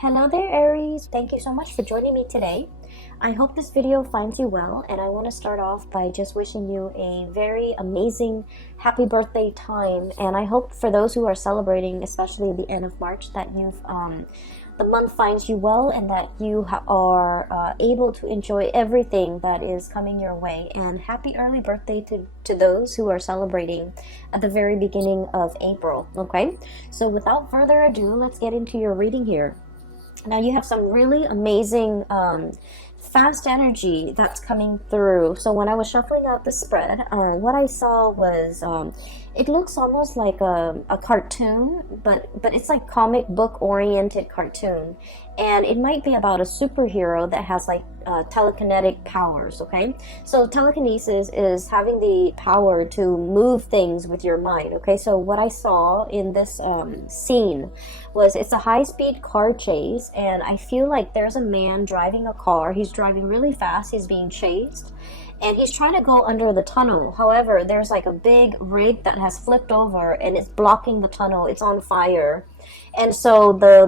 Hello there, Aries. Thank you so much for joining me today. I hope this video finds you well, and I want to start off by just wishing you a very amazing happy birthday time. And I hope for those who are celebrating, especially the end of March, that the month finds you well and that you are able to enjoy everything that is coming your way. And happy early birthday to those who are celebrating at the very beginning of April. Okay, so without further ado, let's get into your reading here. Now you have some really amazing fast energy that's coming through. So when I was shuffling out the spread, what I saw was it looks almost like a cartoon, but it's like comic book oriented cartoon, and it might be about a superhero that has like telekinetic powers. Okay, so telekinesis is having the power to move things with your mind. Okay, so what I saw in this scene was it's a high-speed car chase, and I feel like there's a man driving a car. He's driving really fast, he's being chased, and he's trying to go under the tunnel. However, there's like a big rig that has flipped over and it's blocking the tunnel. It's on fire. And so the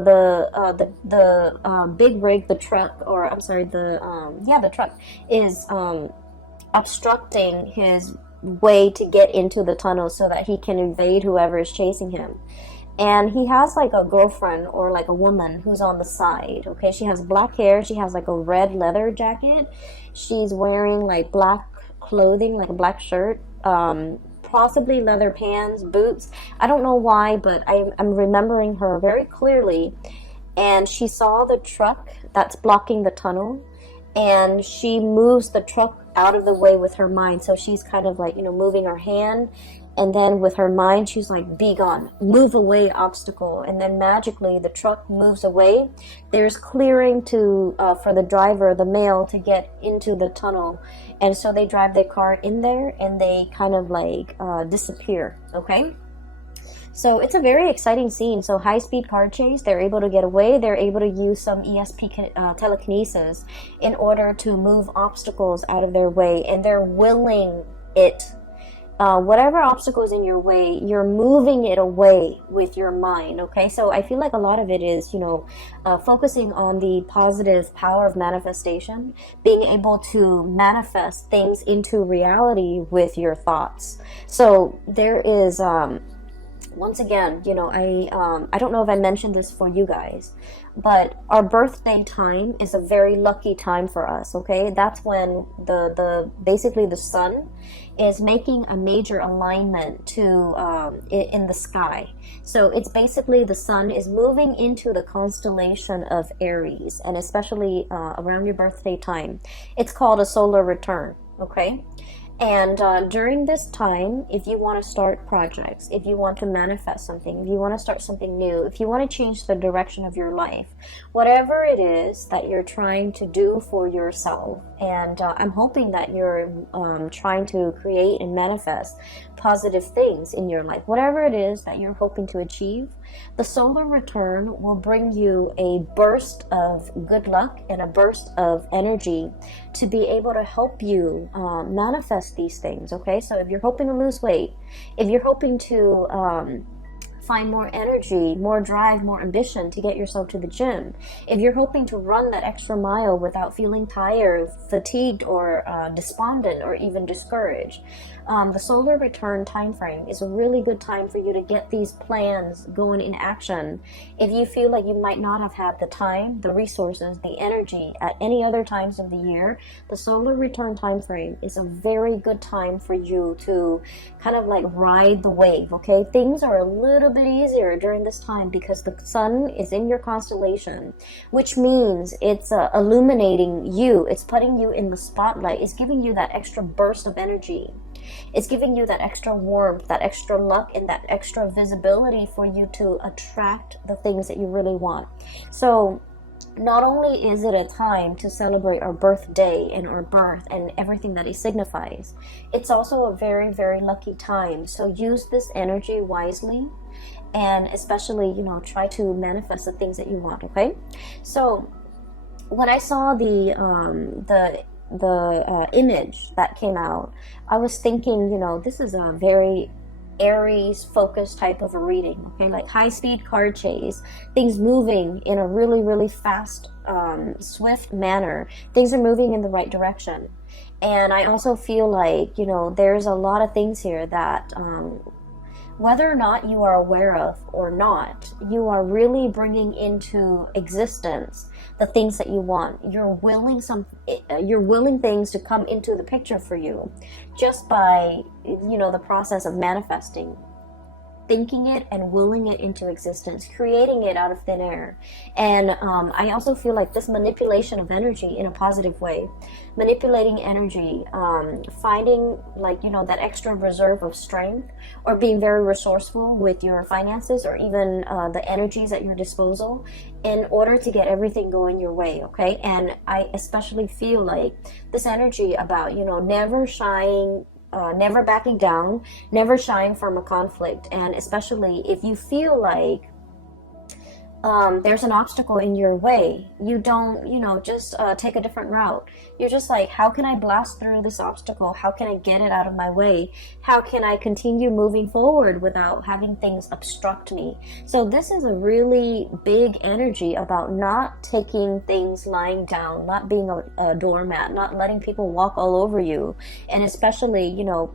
big rig, the truck, or I'm sorry, the truck is obstructing his way to get into the tunnel so that he can evade whoever is chasing him. And he has like a girlfriend or like a woman who's on the side. Okay, she has black hair, she has like a red leather jacket, she's wearing like black clothing, like a black shirt, possibly leather pants, boots. I don't know why, but I'm remembering her very clearly. And she saw the truck that's blocking the tunnel, and she moves the truck out of the way with her mind. So she's kind of like, moving her hand, and then with her mind she's like, be gone, move away, obstacle. And then magically the truck moves away. There's clearing to for the driver, the male, to get into the tunnel. And so they drive their car in there and they kind of like disappear. Okay, so it's a very exciting scene. So high-speed car chase, they're able to get away, they're able to use some ESP telekinesis in order to move obstacles out of their way, and they're willing it. Whatever obstacle is in your way, you're moving it away with your mind. Okay, so I feel like a lot of it is, focusing on the positive power of manifestation, being able to manifest things into reality with your thoughts. So there is, once again, I don't know if I mentioned this for you guys, but our birthday time is a very lucky time for us. Okay, that's when basically the sun is making a major alignment to in the sky. So it's basically the sun is moving into the constellation of Aries, and especially around your birthday time, it's called a solar return. Okay, and during this time, if you want to start projects, if you want to manifest something, if you want to start something new, if you want to change the direction of your life, whatever it is that you're trying to do for yourself, and I'm hoping that you're trying to create and manifest positive things in your life, whatever it is that you're hoping to achieve, the solar return will bring you a burst of good luck and a burst of energy to be able to help you manifest these things. Okay, so if you're hoping to lose weight, if you're hoping to find more energy, more drive, more ambition to get yourself to the gym, if you're hoping to run that extra mile without feeling tired, fatigued, or despondent, or even discouraged, the solar return time frame is a really good time for you to get these plans going in action. If you feel like you might not have had the time, the resources, the energy at any other times of the year, the solar return time frame is a very good time for you to kind of like ride the wave. Okay, things are a little bit easier during this time because the sun is in your constellation, which means it's illuminating you, it's putting you in the spotlight, it's giving you that extra burst of energy. It's giving you that extra warmth, that extra luck, and that extra visibility for you to attract the things that you really want. So not only is it a time to celebrate our birthday and our birth and everything that it signifies, it's also a very, very lucky time. So use this energy wisely, and especially, try to manifest the things that you want. Okay, so when I saw the image that came out, I was thinking, this is a very Aries focused type of a reading, okay? Like high speed car chase, things moving in a really, really fast, swift manner. Things are moving in the right direction. And I also feel like, you know, there's a lot of things here that, whether or not you are aware of or not, you are really bringing into existence the things that you want. You're willing things to come into the picture for you just by, you know, the process of manifesting, thinking it and willing it into existence, creating it out of thin air. And I also feel like this manipulation of energy in a positive way, manipulating energy, finding, like, you know, that extra reserve of strength, or being very resourceful with your finances, or even the energies at your disposal, in order to get everything going your way, okay? And I especially feel like this energy about, you know, never shying, never backing down, never shying from a conflict. And especially if you feel like there's an obstacle in your way, you don't, you know, just take a different route. You're just like, how can I blast through this obstacle? How can I get it out of my way? How can I continue moving forward without having things obstruct me? So this is a really big energy about not taking things lying down, not being a doormat, not letting people walk all over you, and especially, you know,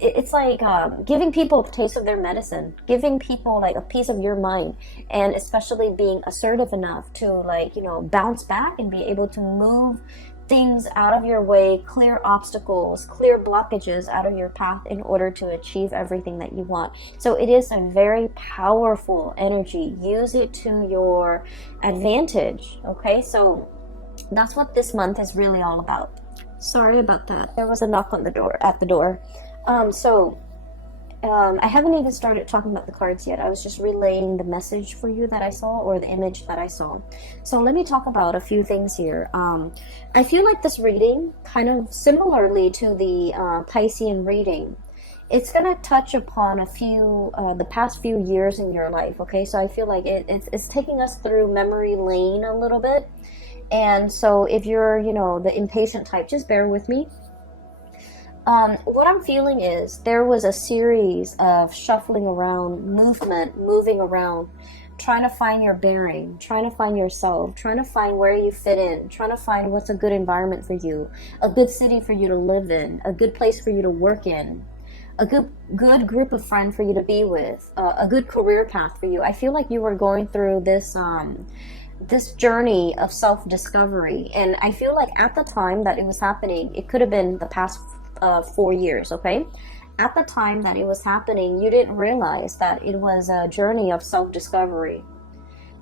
it's like giving people a taste of their medicine, giving people like a piece of your mind, and especially being assertive enough to, like, you know, bounce back and be able to move things out of your way, clear obstacles, clear blockages out of your path in order to achieve everything that you want. So it is a very powerful energy. Use it to your advantage, okay? So that's what this month is really all about. Sorry about that. There was a knock on the door, at the door. I haven't even started talking about the cards yet. I was just relaying the message for you that I saw, or the image that I saw. So let me talk about a few things here. I feel like this reading, kind of similarly to the Piscean reading, it's going to touch upon a few, the past few years in your life, okay? So I feel like it's taking us through memory lane a little bit. And so if you're, you know, the impatient type, just bear with me. What I'm feeling is there was a series of shuffling around, moving around, trying to find your bearing, trying to find yourself, trying to find where you fit in, trying to find what's a good environment for you, a good city for you to live in, a good place for you to work in, a good group of friends for you to be with, a good career path for you. I feel like you were going through this this journey of self-discovery, and I feel like at the time that it was happening, it could have been the past 4 years, okay? At the time that it was happening, you didn't realize that it was a journey of self-discovery.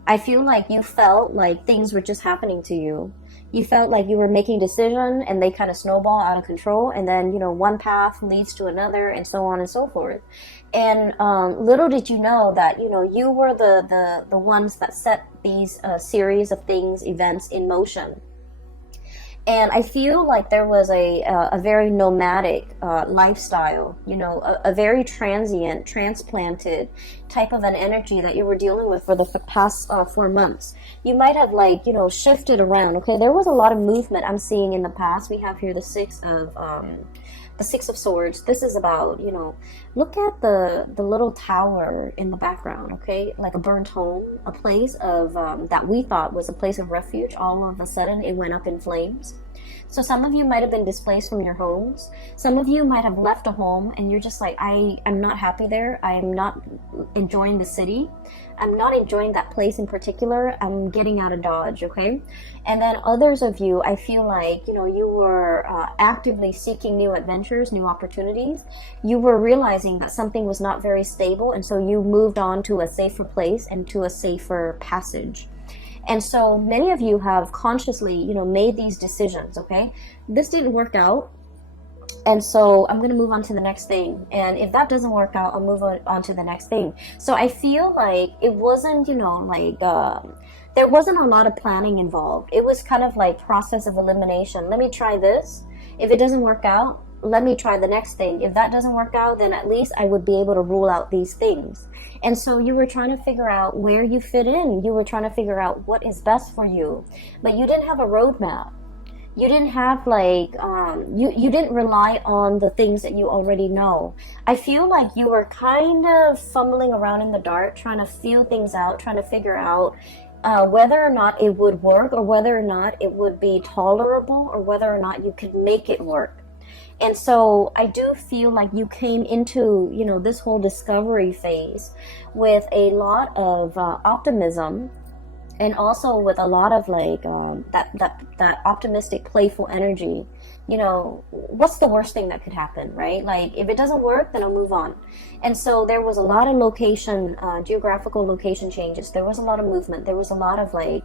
I feel like you felt like things were just happening to you. You felt like you were making decisions and they kind of snowball out of control, and then, you know, one path leads to another, and so on and so forth. And little did you know that, you know, you were the ones that set these series of things, events in motion. And I feel like there was a very nomadic lifestyle, you know, a very transient, transplanted type of an energy that you were dealing with for the past 4 months. You might have, like, you know, shifted around, okay? There was a lot of movement I'm seeing in the past. We have here the Six of Swords. This is about, you know, look at the little tower in the background, okay? Like a burnt home, a place of that we thought was a place of refuge. All of a sudden, it went up in flames. So some of you might have been displaced from your homes. Some of you might have left a home and you're just like, I'm not happy there. I'm not enjoying the city. I'm not enjoying that place in particular. I'm getting out of Dodge, okay? And then others of you, I feel like, you know, you were actively seeking new adventures, new opportunities. You were realizing that something was not very stable, and so you moved on to a safer place and to a safer passage. And so many of you have consciously, you know, made these decisions, okay? This didn't work out, and so I'm going to move on to the next thing. And if that doesn't work out, I'll move on to the next thing. So I feel like it wasn't, you know, like, there wasn't a lot of planning involved. It was kind of like process of elimination. Let me try this. If it doesn't work out, let me try the next thing. If that doesn't work out, then at least I would be able to rule out these things. And so you were trying to figure out where you fit in. You were trying to figure out what is best for you. But you didn't have a roadmap. You didn't have like you didn't rely on the things that you already know. I feel like you were kind of fumbling around in the dark, trying to feel things out, trying to figure out whether or not it would work, or whether or not it would be tolerable, or whether or not you could make it work. And so I do feel like you came into, you know, this whole discovery phase with a lot of optimism, and also with a lot of like that optimistic, playful energy. You know, what's the worst thing that could happen, right? Like, if it doesn't work, then I'll move on. And so there was a lot of location, geographical location changes. There was a lot of movement. There was a lot of like,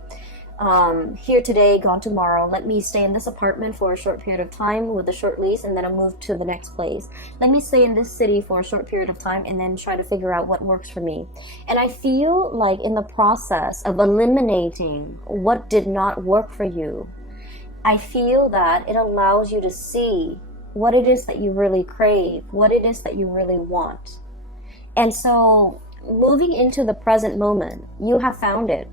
here today, gone tomorrow. Let me stay in this apartment for a short period of time with a short lease, and then I'll move to the next place. Let me stay in this city for a short period of time, and then try to figure out what works for me. And I feel like in the process of eliminating what did not work for you, I feel that it allows you to see what it is that you really crave, what it is that you really want. And so, moving into the present moment, you have found it.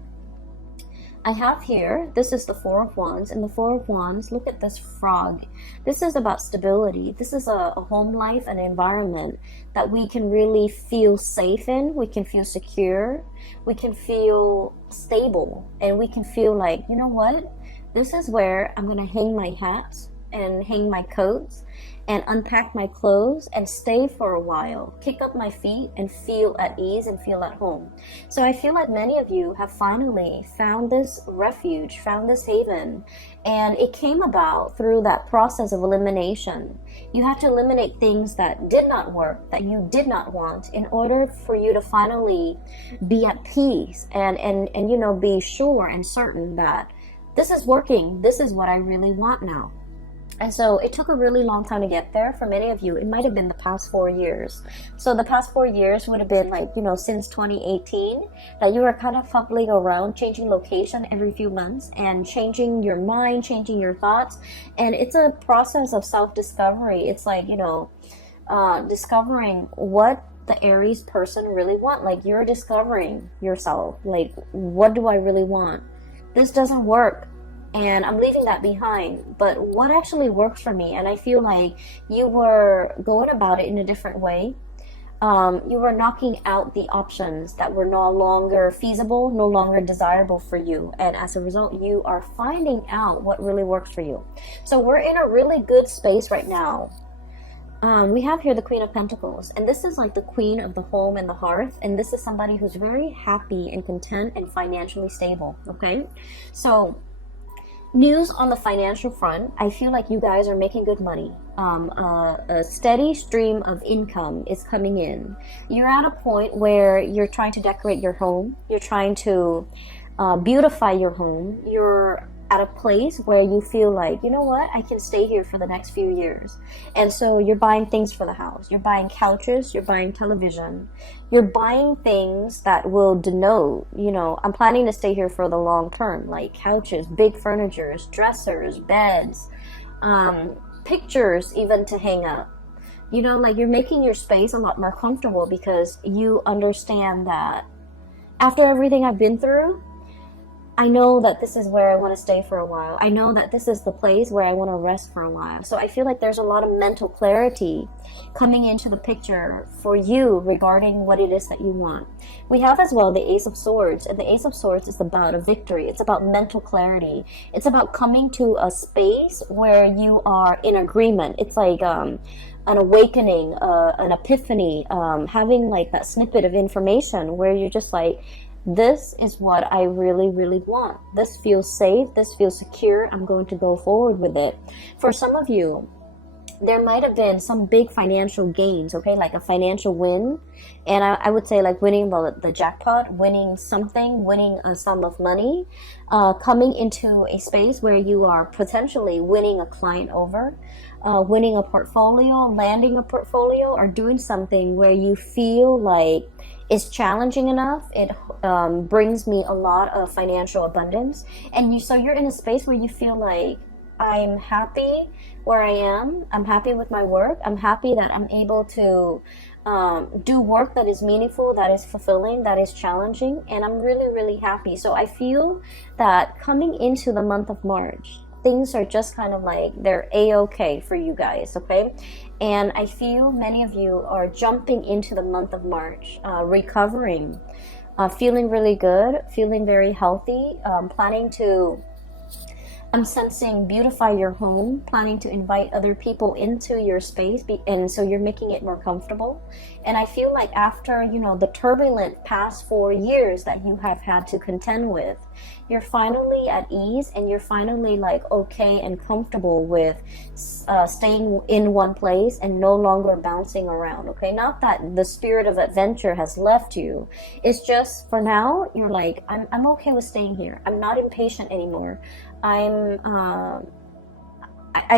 I have here, this is the Four of Wands, and the Four of Wands, look at this frog. This is about stability. This is a home life, an environment that we can really feel safe in, we can feel secure, we can feel stable, and we can feel like, you know what? This is where I'm going to hang my hats and hang my coats and unpack my clothes and stay for a while, kick up my feet and feel at ease and feel at home. So I feel like many of you have finally found this refuge, found this haven, and it came about through that process of elimination. You have to eliminate things that did not work, that you did not want, in order for you to finally be at peace and you know, be sure and certain that this is working, this is what I really want now. And so it took a really long time to get there. For many of you, it might have been the past 4 years. So the past 4 years would have been like, you know, since 2018, that you were kind of fumbling around, changing location every few months and changing your mind, changing your thoughts. And it's a process of self-discovery. It's like, you know, discovering what the Aries person really want. Like, you're discovering yourself. Like, what do I really want? This doesn't work, and I'm leaving that behind, but what actually works for me? And I feel like you were going about it in a different way. You were knocking out the options that were no longer feasible, no longer desirable for you, and as a result, you are finding out what really works for you. So we're in a really good space right now. We have here the Queen of Pentacles, and this is like the queen of the home and the hearth, and this is somebody who's very happy and content and financially stable, okay? So, news on the financial front, I feel like you guys are making good money. A steady stream of income is coming in. You're at a point where you're trying to decorate your home, you're trying to beautify your home, you're at a place where you feel like, you know what, I can stay here for the next few years. And so you're buying things for the house. You're buying couches, you're buying television, you're buying things that will denote, you know, I'm planning to stay here for the long term, like couches, big furnitures, dressers, beds, pictures even to hang up. You know, like, you're making your space a lot more comfortable because you understand that after everything I've been through, I know that this is where I want to stay for a while. I know that this is the place where I want to rest for a while. So I feel like there's a lot of mental clarity coming into the picture for you regarding what it is that you want. We have as well the Ace of Swords, and the Ace of Swords is about a victory. It's about mental clarity. It's about coming to a space where you are in agreement. It's like an awakening, an epiphany, having like that snippet of information where you're just like, this is what I really, really want. This feels safe. This feels secure. I'm going to go forward with it. For some of you, there might have been some big financial gains, okay, like a financial win. And I would say like winning the jackpot, winning something, winning a sum of money, coming into a space where you are potentially winning a client over, winning a portfolio, landing a portfolio, or doing something where you feel like it's challenging enough. It brings me a lot of financial abundance. And so you're in a space where you feel like, I'm happy where I am. I'm happy with my work. I'm happy that I'm able to do work that is meaningful, that is fulfilling, that is challenging. And I'm really, really happy. So I feel that coming into the month of March, things are just kind of like they're a-okay for you guys, okay? And I feel many of you are jumping into the month of March, recovering, feeling really good, feeling very healthy, planning to, I'm sensing, beautify your home, planning to invite other people into your space, and so you're making it more comfortable. And I feel like after, you know, the turbulent past 4 years that you have had to contend with, you're finally at ease, and you're finally like okay and comfortable with staying in one place and no longer bouncing around, okay? Not that the spirit of adventure has left you. It's just for now, you're like, I'm okay with staying here. I'm not impatient anymore. I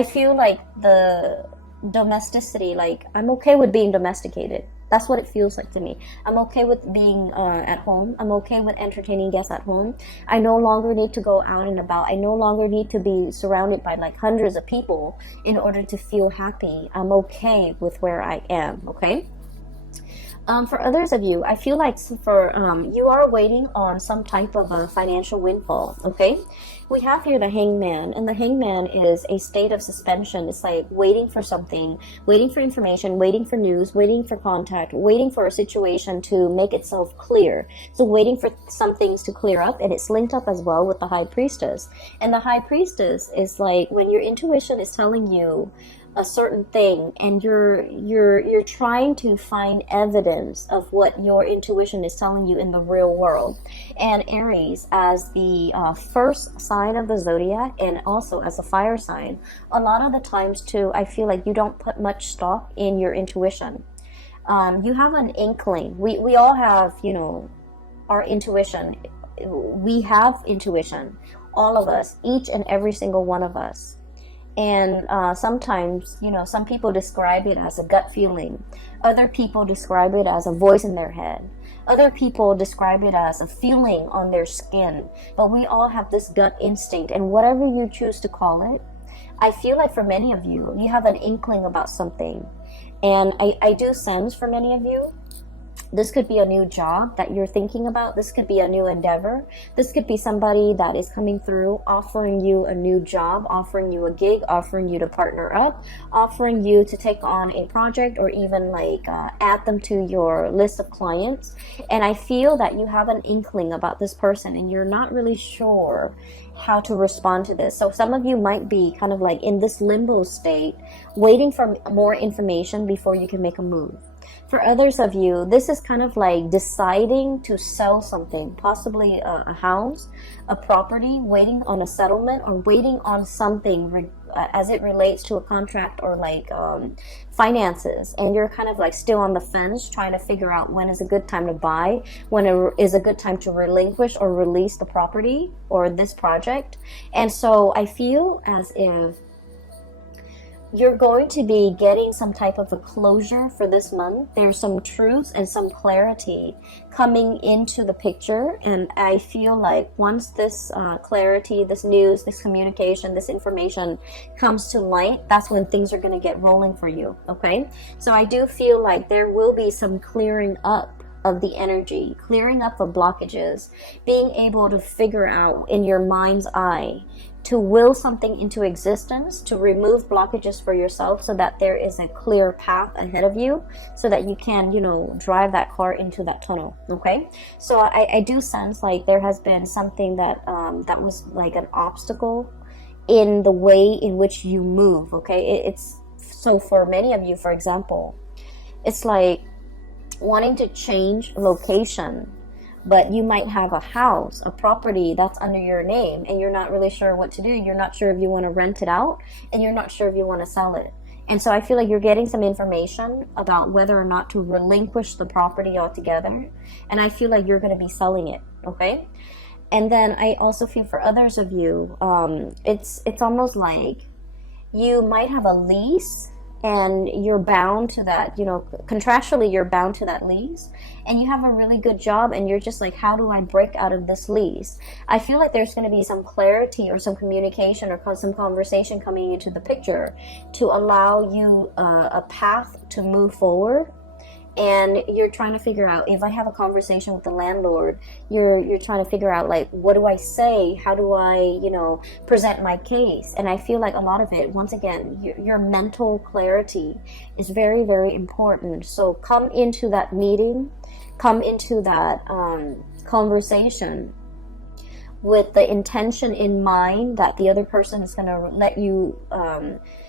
feel like the domesticity, like I'm okay with being domesticated. That's what it feels like to me. I'm okay with being at home. I'm okay with entertaining guests at home. I no longer need to go out and about. I no longer need to be surrounded by like hundreds of people in order to feel happy. I'm okay with where I am, okay? For others of you, I feel like for you are waiting on some type of a financial windfall, okay? We have here the hangman, and the hangman is a state of suspension. It's like waiting for something, waiting for information, waiting for news, waiting for contact, waiting for a situation to make itself clear. So waiting for some things to clear up, and it's linked up as well with the high priestess. And the high priestess is like when your intuition is telling you a certain thing, and you're trying to find evidence of what your intuition is telling you in the real world. And Aries, as the first sign of the zodiac, and also as a fire sign, a lot of the times too, I feel like you don't put much stock in your intuition. You have an inkling. We all have, you know, our intuition. We have intuition, all of us, each and every single one of us. And sometimes, you know, some people describe it as a gut feeling. Other people describe it as a voice in their head. Other people describe it as a feeling on their skin. But we all have this gut instinct, and whatever you choose to call it, I feel like for many of you, you have an inkling about something. And I do sense for many of you, this could be a new job that you're thinking about. This could be a new endeavor. This could be somebody that is coming through, offering you a new job, offering you a gig, offering you to partner up, offering you to take on a project, or even like add them to your list of clients. And I feel that you have an inkling about this person, and you're not really sure how to respond to this. So some of you might be kind of like in this limbo state, waiting for more information before you can make a move. For others of you, this is kind of like deciding to sell something, possibly a house, a property, waiting on a settlement, or waiting on something as it relates to a contract or like finances. And you're kind of like still on the fence, trying to figure out when is a good time to buy, when is a good time to relinquish or release the property or this project. And so I feel as if you're going to be getting some type of a closure for this month. There's some truths and some clarity coming into the picture, and I feel like once this clarity, this news, this communication, this information comes to light, that's when things are going to get rolling for you, okay? So I do feel like there will be some clearing up of the energy, clearing up of blockages, being able to figure out in your mind's eye to will something into existence, to remove blockages for yourself so that there is a clear path ahead of you, so that you can, you know, drive that car into that tunnel, okay? So I do sense like there has been something that that was like an obstacle in the way in which you move, okay? It's so for many of you, for example, it's like wanting to change location, but you might have a house, a property that's under your name, and you're not really sure what to do. You're not sure if you want to rent it out, and you're not sure if you want to sell it. And so I feel like you're getting some information about whether or not to relinquish the property altogether. And I feel like you're going to be selling it, okay? And then I also feel for others of you, it's almost like you might have a lease, and you're bound to that, you know, contractually you're bound to that lease, and you have a really good job, and you're just like, how do I break out of this lease? I feel like there's going to be some clarity or some communication or some conversation coming into the picture to allow you a path to move forward. and you're trying to figure out, if I have a conversation with the landlord, you're trying to figure out, like, what do I say? How do I, present my case? And I feel like a lot of it, once again, your mental clarity is very, very important. So come into that meeting, come into that conversation with the intention in mind that the other person is going to let you,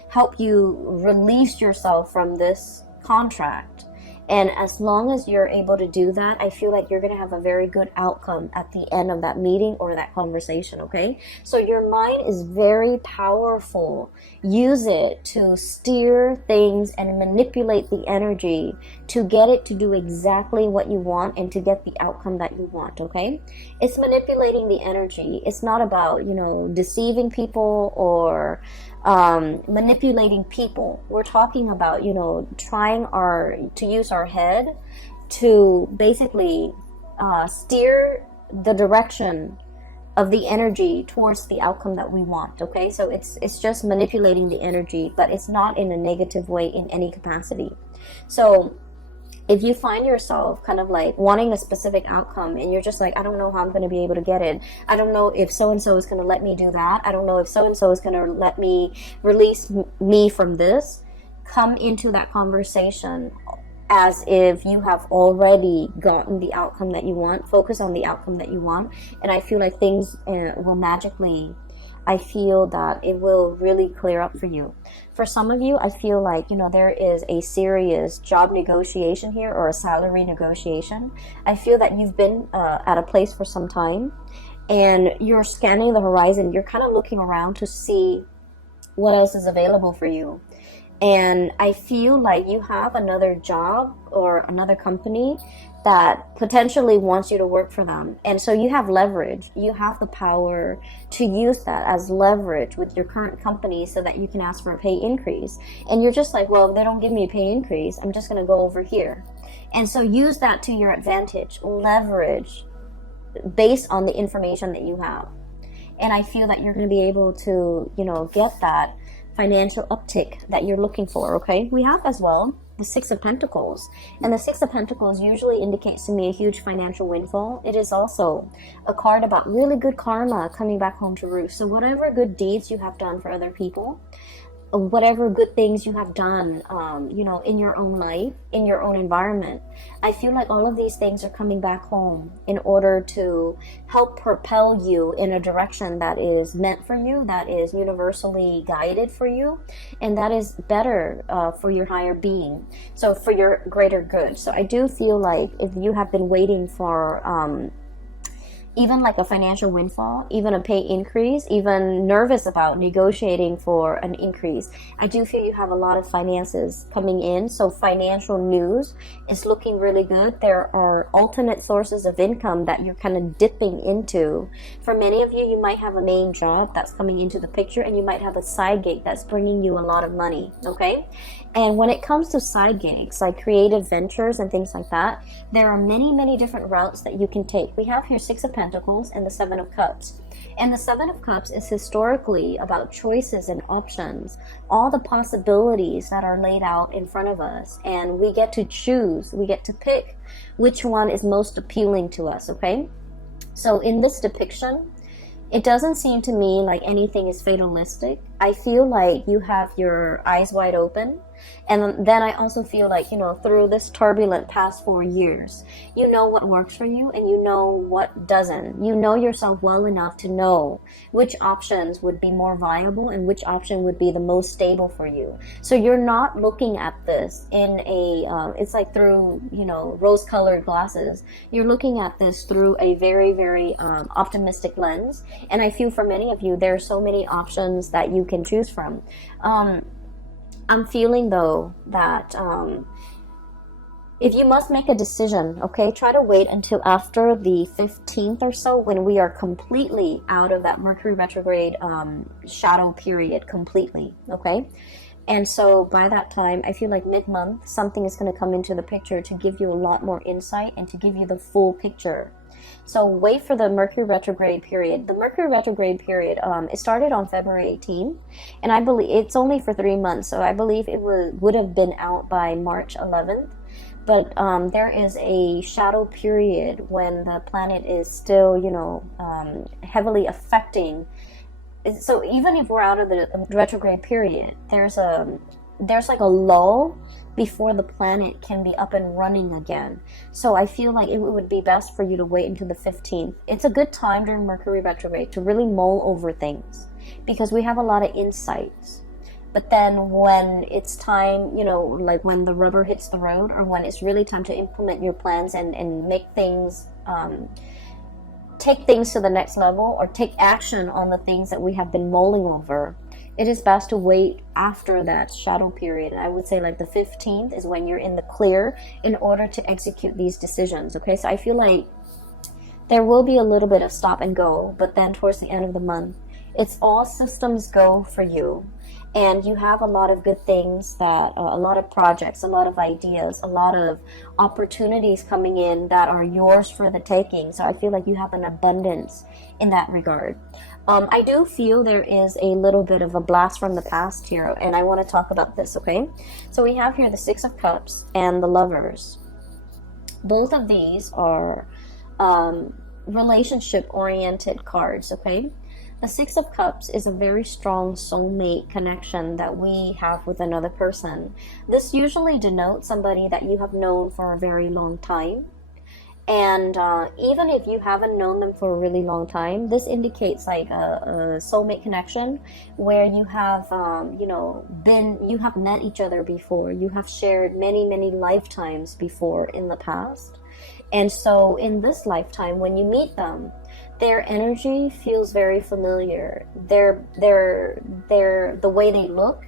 help you release yourself from this contract. And as long as you're able to do that, I feel like you're going to have a very good outcome at the end of that meeting or that conversation, okay? So your mind is very powerful. Use it to steer things and manipulate the energy to get it to do exactly what you want and to get the outcome that you want, okay? It's manipulating the energy. It's not about, deceiving people or manipulating people. We're talking about, trying to use our head to basically steer the direction of the energy towards the outcome that we want, okay? So it's just manipulating the energy, but it's not in a negative way in any capacity. So if you find yourself kind of like wanting a specific outcome and you're just like, I don't know how I'm going to be able to get it. I don't know if so-and-so is going to let me do that. I don't know if so-and-so is going to let me release me from this. Come into that conversation as if you have already gotten the outcome that you want. Focus on the outcome that you want. And I feel like things will magically, I feel that it will really clear up for you. For some of you, I feel like, there is a serious job negotiation here or a salary negotiation. I feel that you've been at a place for some time and you're scanning the horizon. You're kind of looking around to see what else is available for you. And I feel like you have another job or another company that potentially wants you to work for them. And so you have leverage. You have the power to use that as leverage with your current company so that you can ask for a pay increase. And you're just like, well, if they don't give me a pay increase, I'm just going to go over here. And so use that to your advantage. Leverage based on the information that you have. And I feel that you're going to be able to, get that financial uptick that you're looking for, okay? We have as well the Six of Pentacles. And the Six of Pentacles usually indicates to me a huge financial windfall. It is also a card about really good karma coming back home to roost. So whatever good deeds you have done for other people, whatever good things you have done, in your own life, in your own environment, I feel like all of these things are coming back home in order to help propel you in a direction that is meant for you, that is universally guided for you, and that is better for your higher being, so for your greater good. So I do feel like if you have been waiting for even like a financial windfall, even a pay increase, even nervous about negotiating for an increase, I do feel you have a lot of finances coming in. So financial news is looking really good. There are alternate sources of income that you're kind of dipping into. For many of you, you might have a main job that's coming into the picture, and you might have a side gig that's bringing you a lot of money, okay? And when it comes to side gigs, like creative ventures and things like that, there are many, many different routes that you can take. We have here Six of Pentacles and the Seven of Cups. And the Seven of Cups is historically about choices and options, all the possibilities that are laid out in front of us. And we get to choose, we get to pick which one is most appealing to us, okay? So in this depiction, it doesn't seem to me like anything is fatalistic. I feel like you have your eyes wide open. And then I also feel like, through this turbulent past 4 years, you know what works for you and you know what doesn't. You know yourself well enough to know which options would be more viable and which option would be the most stable for you. So you're not looking at this in it's like through, rose-colored glasses. You're looking at this through a very, very optimistic lens. And I feel for many of you, there are so many options that you can choose from. I'm feeling though that if you must make a decision, okay, try to wait until after the 15th or so, when we are completely out of that Mercury retrograde shadow period completely, okay? And so by that time, I feel like mid-month, something is going to come into the picture to give you a lot more insight and to give you the full picture. So wait for the Mercury retrograde period. The Mercury retrograde period, it started on February 18th, and I believe it's only for 3 months. So I believe it would have been out by March 11th. but there is a shadow period when the planet is still, you know, heavily affecting. So even if we're out of the retrograde period, there's like a lull before the planet can be up and running again. So I feel like it would be best for you to wait until the 15th. It's a good time during Mercury retrograde to really mull over things, because we have a lot of insights. But then when it's time, you know, like when the rubber hits the road, or when it's really time to implement your plans and make things, take things to the next level, or take action on the things that we have been mulling over, it is best to wait after that shadow period. And I would say like the 15th is when you're in the clear in order to execute these decisions. Okay, so I feel like there will be a little bit of stop and go, but then towards the end of the month, it's all systems go for you. And you have a lot of good things, that a lot of projects, a lot of ideas, a lot of opportunities coming in that are yours for the taking. So I feel like you have an abundance in that regard. I do feel there is a little bit of a blast from the past here, and I want to talk about this, okay? So we have here the Six of Cups and the Lovers. Both of these are relationship-oriented cards, okay? The Six of Cups is a very strong soulmate connection that we have with another person. This usually denotes somebody that you have known for a very long time. And even if you haven't known them for a really long time, this indicates like a soulmate connection where you have, you have met each other before. You have shared many, many lifetimes before in the past. And so in this lifetime, when you meet them, their energy feels very familiar. The way they look,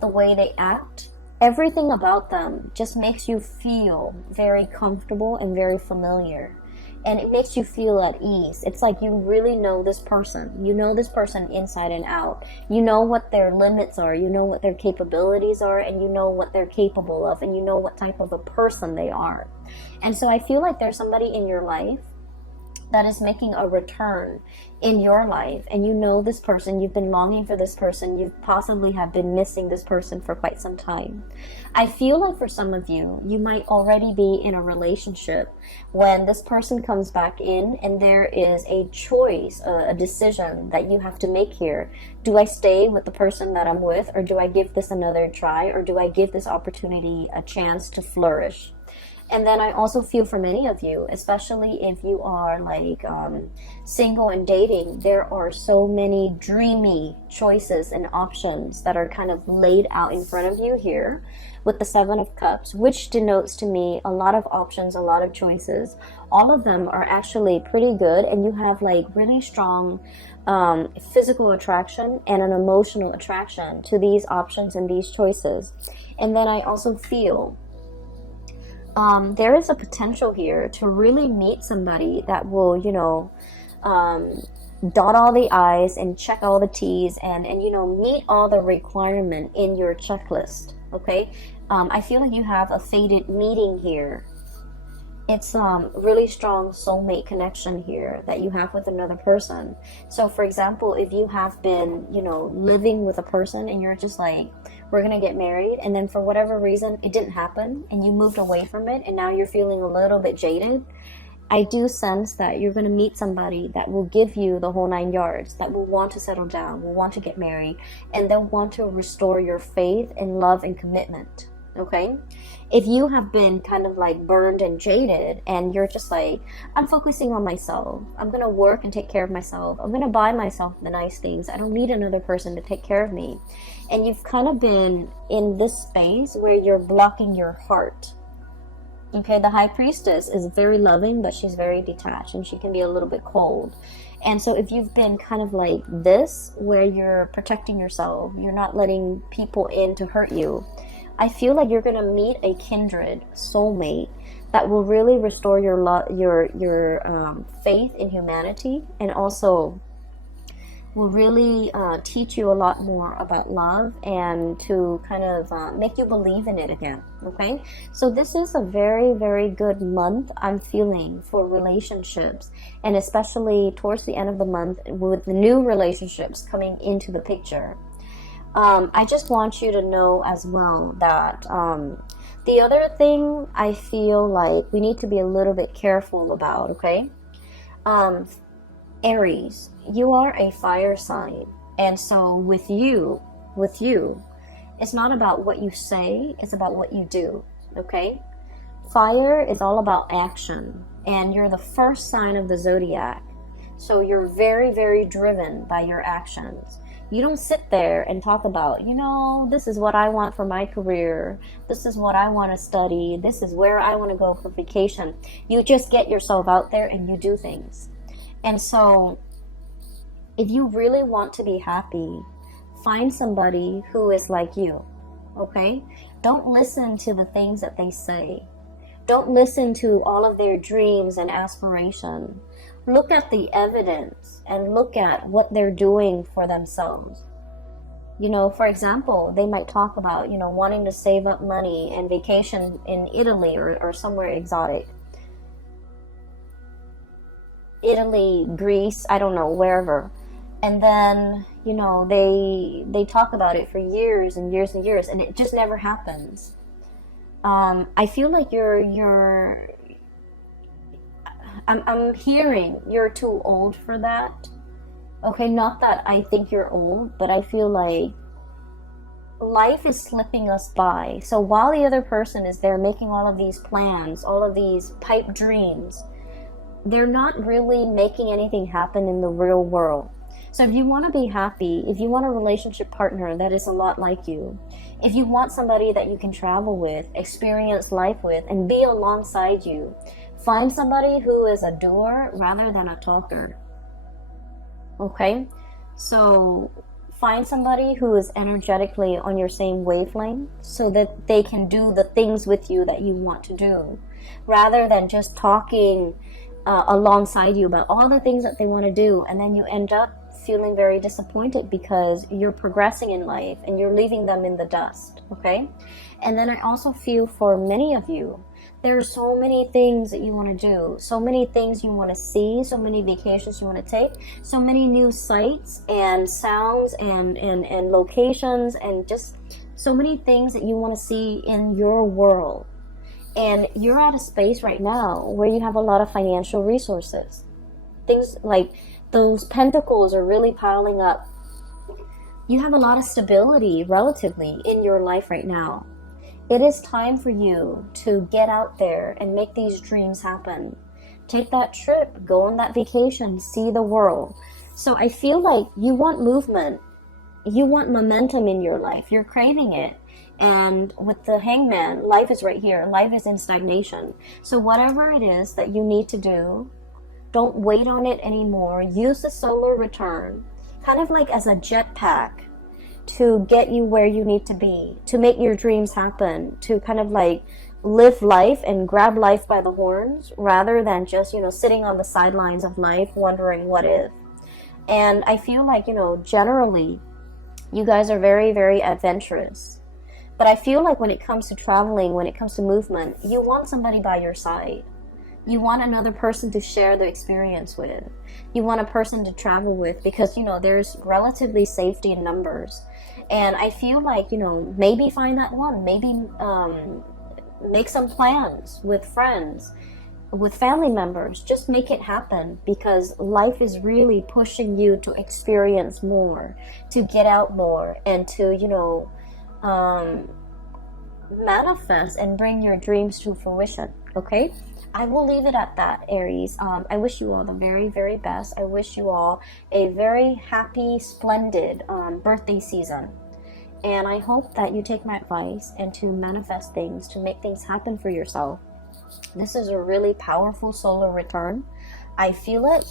the way they act, everything about them just makes you feel very comfortable and very familiar. And it makes you feel at ease. It's like you really know this person. You know this person inside and out. You know what their limits are. You know what their capabilities are. And you know what they're capable of. And you know what type of a person they are. And so I feel like there's somebody in your life that is making a return in your life, and you know this person, you've been longing for this person, you possibly have been missing this person for quite some time. I feel like for some of you, you might already be in a relationship when this person comes back in, and there is a choice, a decision that you have to make here. Do I stay with the person that I'm with, or do I give this another try, or do I give this opportunity a chance to flourish? And then I also feel for many of you, especially if you are like single and dating, there are so many dreamy choices and options that are kind of laid out in front of you here with the Seven of Cups, which denotes to me a lot of options, a lot of choices. All of them are actually pretty good, and you have like really strong physical attraction and an emotional attraction to these options and these choices. And then I also feel there is a potential here to really meet somebody that will, dot all the I's and check all the T's and meet all the requirement in your checklist, okay? I feel like you have a fated meeting here. It's really strong soulmate connection here that you have with another person. So for example, if you have been, living with a person and you're just like, we're gonna get married, and then for whatever reason it didn't happen and you moved away from it, and now you're feeling a little bit jaded, I do sense that you're gonna meet somebody that will give you the whole 9 yards, that will want to settle down, will want to get married, and they'll want to restore your faith and love and commitment. Okay, if you have been kind of like burned and jaded and you're just like, I'm focusing on myself, I'm gonna work and take care of myself, I'm gonna buy myself the nice things, I don't need another person to take care of me, and you've kind of been in this space where you're blocking your heart. Okay, the High Priestess is very loving, but she's very detached and she can be a little bit cold. And so if you've been kind of like this, where you're protecting yourself, you're not letting people in to hurt you, I feel like you're gonna meet a kindred soulmate that will really restore your faith in humanity, and also will really teach you a lot more about love and to kind of make you believe in it again. Okay, so this is a very, very good month I'm feeling for relationships, and especially towards the end of the month with the new relationships coming into the picture. I just want you to know as well that The other thing I feel like we need to be a little bit careful about, okay? Um, Aries, you are a fire sign. And so with you, it's not about what you say, it's about what you do, okay? Fire is all about action, and you're the first sign of the zodiac. So you're very, very driven by your actions. You don't sit there and talk about, this is what I want for my career. This is what I want to study. This is where I want to go for vacation. You just get yourself out there and you do things. And so if you really want to be happy, find somebody who is like you, okay? Don't listen to the things that they say. Don't listen to all of their dreams and aspirations. Look at the evidence and look at what they're doing for themselves. For example, they might talk about, wanting to save up money and vacation in Italy or somewhere exotic. Italy, Greece, I don't know, wherever. And then, they talk about it for years and years and years, and it just never happens. I feel like I'm hearing you're too old for that. Okay, not that I think you're old, but I feel like life is slipping us by. So while the other person is there making all of these plans, all of these pipe dreams, they're not really making anything happen in the real world. So if you want to be happy, if you want a relationship partner that is a lot like you, if you want somebody that you can travel with, experience life with, and be alongside you, find somebody who is a doer rather than a talker. Okay? So find somebody who is energetically on your same wavelength so that they can do the things with you that you want to do, rather than just talking alongside you about all the things that they want to do, and then you end up feeling very disappointed because you're progressing in life and you're leaving them in the dust, okay? And then I also feel for many of you, there are so many things that you want to do, so many things you want to see, so many vacations you want to take, so many new sights and sounds and locations, and just so many things that you want to see in your world. And you're at a space right now where you have a lot of financial resources. Things like those pentacles are really piling up. You have a lot of stability relatively in your life right now. It is time for you to get out there and make these dreams happen. Take that trip, go on that vacation, see the world. So I feel like you want movement. You want momentum in your life. You're craving it. And with the Hangman, life is right here. Life is in stagnation. So whatever it is that you need to do, don't wait on it anymore. Use the solar return kind of like as a jetpack to get you where you need to be, to make your dreams happen, to kind of like live life and grab life by the horns rather than just, sitting on the sidelines of life wondering what if. And I feel like, generally you guys are very, very adventurous. But I feel like when it comes to traveling, when it comes to movement, you want somebody by your side. You want another person to share the experience with. You want a person to travel with because, there's relatively safety in numbers. And I feel like, maybe find that one. Maybe make some plans with friends, with family members. Just make it happen because life is really pushing you to experience more, to get out more, and to, manifest and bring your dreams to fruition, okay? I will leave it at that, Aries. I wish you all the very, very best. I wish you all a very happy, splendid birthday season. And I hope that you take my advice and to manifest things, to make things happen for yourself. This is a really powerful solar return. I feel it.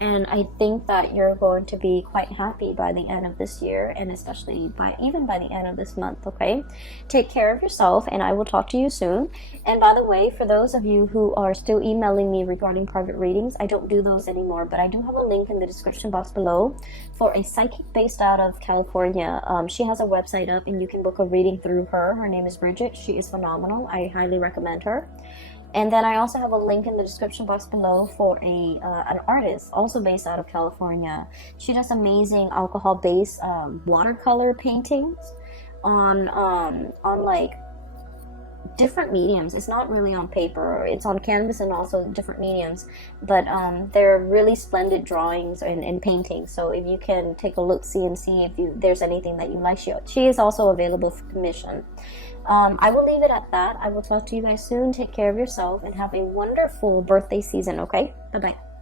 And I think that you're going to be quite happy by the end of this year, and especially even by the end of this month, okay? Take care of yourself, and I will talk to you soon. And by the way, for those of you who are still emailing me regarding private readings, I don't do those anymore, but I do have a link in the description box below for a psychic based out of California. She has a website up, and you can book a reading through her. Her name is Bridget. She is phenomenal. I highly recommend her. And then I also have a link in the description box below for an artist also based out of California. She does amazing alcohol-based watercolor paintings on like different mediums. It's not really on paper, it's on canvas and also different mediums, but they're really splendid drawings and paintings. So if you can take a look, see if there's anything that you like, she is also available for commission. I will leave it at that. I will talk to you guys soon. Take care of yourself and have a wonderful birthday season, okay? Bye bye.